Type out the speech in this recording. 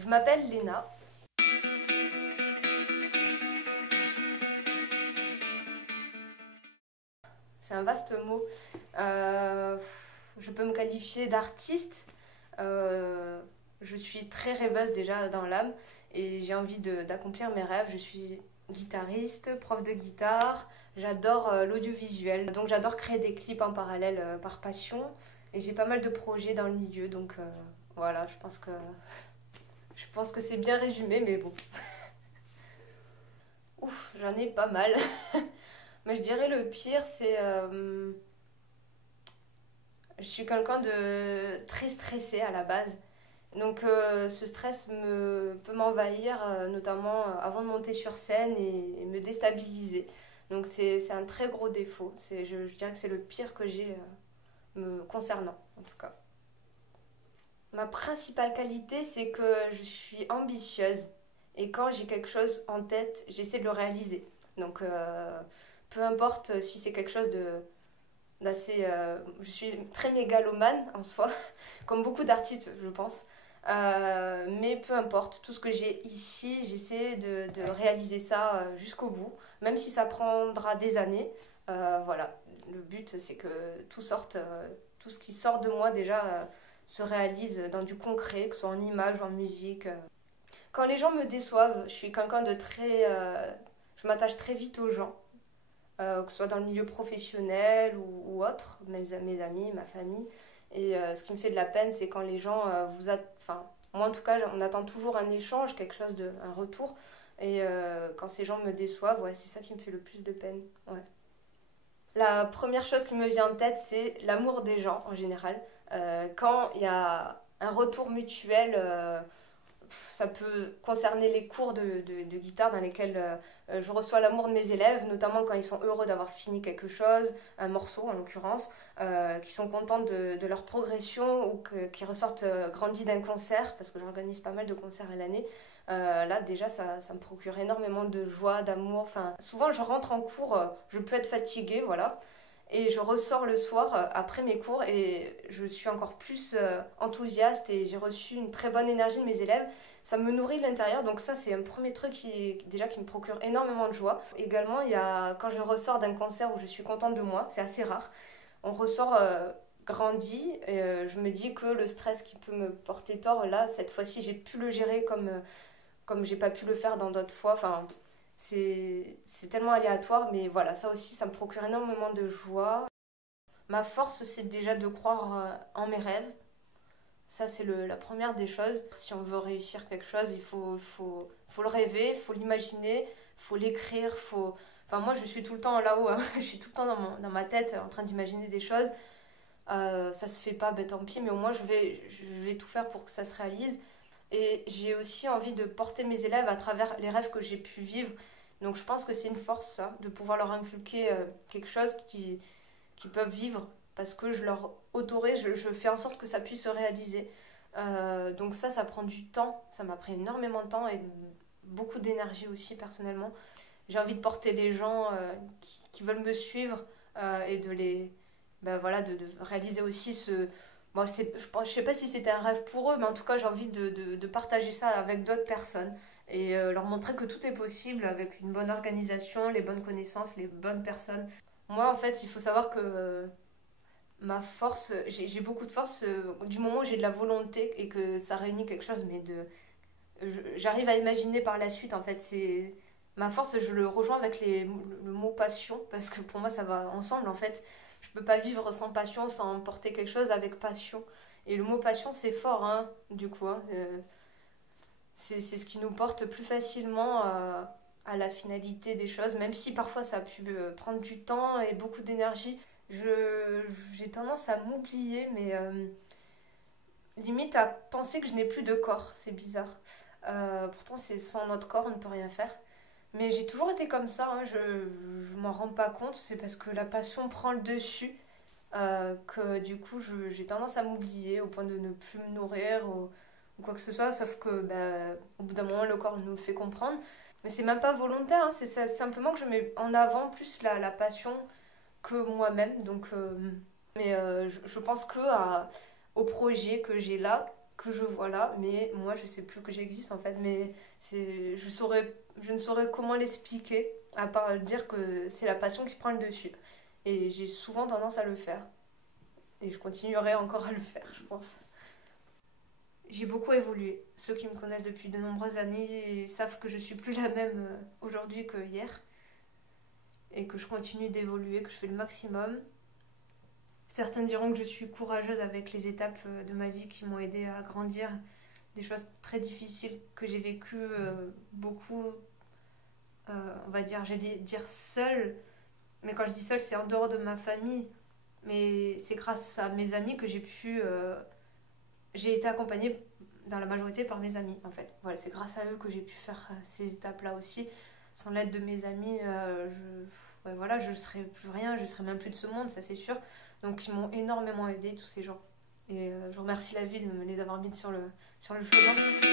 Je m'appelle Léna. C'est un vaste mot. Je peux me qualifier d'artiste. Je suis très rêveuse déjà dans l'âme et j'ai envie d'accomplir mes rêves. Je suis guitariste, prof de guitare. J'adore l'audiovisuel. Donc j'adore créer des clips en parallèle par passion. Et j'ai pas mal de projets dans le milieu. Donc voilà, je pense que c'est bien résumé, mais bon. Ouf, j'en ai pas mal. Mais je dirais le pire, c'est... je suis quelqu'un de très stressé à la base. Donc ce stress peut m'envahir, notamment avant de monter sur scène et me déstabiliser. Donc c'est un très gros défaut. Je dirais que c'est le pire que j'ai me concernant, en tout cas. Ma principale qualité, c'est que je suis ambitieuse. Et quand j'ai quelque chose en tête, j'essaie de le réaliser. Donc peu importe si c'est quelque chose d'assez... je suis très mégalomane en soi, comme beaucoup d'artistes, je pense. Mais peu importe, tout ce que j'ai ici, j'essaie de réaliser ça jusqu'au bout, même si ça prendra des années. Voilà, le but c'est que tout sorte, tout ce qui sort de moi déjà se réalise dans du concret, que ce soit en image ou en musique. Quand les gens me déçoivent, je suis quelqu'un de très... je m'attache très vite aux gens, que ce soit dans le milieu professionnel ou autre, mes amis, ma famille. Et ce qui me fait de la peine, c'est quand les gens Enfin, moi en tout cas, on attend toujours un échange, quelque chose un retour. Et quand ces gens me déçoivent, ouais, c'est ça qui me fait le plus de peine. Ouais. La première chose qui me vient en tête, c'est l'amour des gens en général. Quand il y a un retour mutuel, ça peut concerner les cours de guitare dans lesquels je reçois l'amour de mes élèves, notamment quand ils sont heureux d'avoir fini quelque chose, un morceau en l'occurrence, qui sont contents de leur progression ou qui ressortent grandis d'un concert, parce que j'organise pas mal de concerts à l'année. Là déjà ça me procure énormément de joie, d'amour. Enfin, souvent je rentre en cours, je peux être fatiguée, voilà. Et je ressors le soir après mes cours et je suis encore plus enthousiaste et j'ai reçu une très bonne énergie de mes élèves. Ça me nourrit de l'intérieur, donc ça c'est un premier truc déjà qui me procure énormément de joie. Également, il y a quand je ressors d'un concert où je suis contente de moi, c'est assez rare. On ressort grandi et je me dis que le stress qui peut me porter tort, là cette fois-ci j'ai pu le gérer comme j'ai pas pu le faire dans d'autres fois. Enfin, c'est tellement aléatoire, mais voilà, ça aussi, ça me procure énormément de joie. Ma force, c'est déjà de croire en mes rêves. Ça, c'est la première des choses. Si on veut réussir quelque chose, il faut le rêver, il faut l'imaginer, il faut l'écrire, faut... Enfin, moi, je suis tout le temps là-haut, hein. Je suis tout le temps dans ma tête en train d'imaginer des choses. Ça se fait pas, ben tant pis, mais au moins, je vais tout faire pour que ça se réalise. Et j'ai aussi envie de porter mes élèves à travers les rêves que j'ai pu vivre. Donc je pense que c'est une force, ça, de pouvoir leur inculquer quelque chose qu'ils peuvent vivre parce que je leur autorise, je fais en sorte que ça puisse se réaliser. Donc ça prend du temps, ça m'a pris énormément de temps et beaucoup d'énergie aussi personnellement. J'ai envie de porter les gens qui veulent me suivre et de les... Ben voilà, de réaliser aussi ce, bon, je sais pas si c'était un rêve pour eux, mais en tout cas, j'ai envie de partager ça avec d'autres personnes et leur montrer que tout est possible avec une bonne organisation, les bonnes connaissances, les bonnes personnes. Moi, en fait, il faut savoir que ma force, j'ai beaucoup de force du moment où j'ai de la volonté et que ça réunit quelque chose, mais j'arrive à imaginer par la suite, en fait, c'est... Ma force, je le rejoins avec le mot passion, parce que pour moi, ça va ensemble, en fait. Je peux pas vivre sans passion, sans porter quelque chose avec passion. Et le mot passion, c'est fort, hein, du coup. Hein. C'est ce qui nous porte plus facilement à la finalité des choses, même si parfois ça a pu prendre du temps et beaucoup d'énergie. J'ai tendance à m'oublier, mais limite à penser que je n'ai plus de corps. C'est bizarre. Pourtant, c'est sans notre corps, on ne peut rien faire. Mais j'ai toujours été comme ça, hein, je m'en rends pas compte, c'est parce que la passion prend le dessus que du coup j'ai tendance à m'oublier au point de ne plus me nourrir ou quoi que ce soit, sauf que au bout d'un moment le corps nous le fait comprendre. Mais c'est même pas volontaire, hein, simplement que je mets en avant plus la passion que moi-même. Donc, mais je pense au projet que j'ai là, que je vois là, mais moi je sais plus que j'existe en fait, mais je ne saurais comment l'expliquer, à part dire que c'est la passion qui prend le dessus. Et j'ai souvent tendance à le faire. Et je continuerai encore à le faire, je pense. J'ai beaucoup évolué. Ceux qui me connaissent depuis de nombreuses années savent que je suis plus la même aujourd'hui que hier. Et que je continue d'évoluer, que je fais le maximum. Certains diront que je suis courageuse avec les étapes de ma vie qui m'ont aidée à grandir. Des choses très difficiles que j'ai vécues beaucoup, on va dire, j'allais dire seule. Mais quand je dis seule, c'est en dehors de ma famille. Mais c'est grâce à mes amis que j'ai été accompagnée dans la majorité par mes amis en fait. Voilà, c'est grâce à eux que j'ai pu faire ces étapes-là aussi. Sans l'aide de mes amis, ouais, voilà, je ne serais plus rien, je ne serais même plus de ce monde, ça c'est sûr. Donc ils m'ont énormément aidé tous ces gens. Et je remercie la vie de me les avoir mis sur le chemin.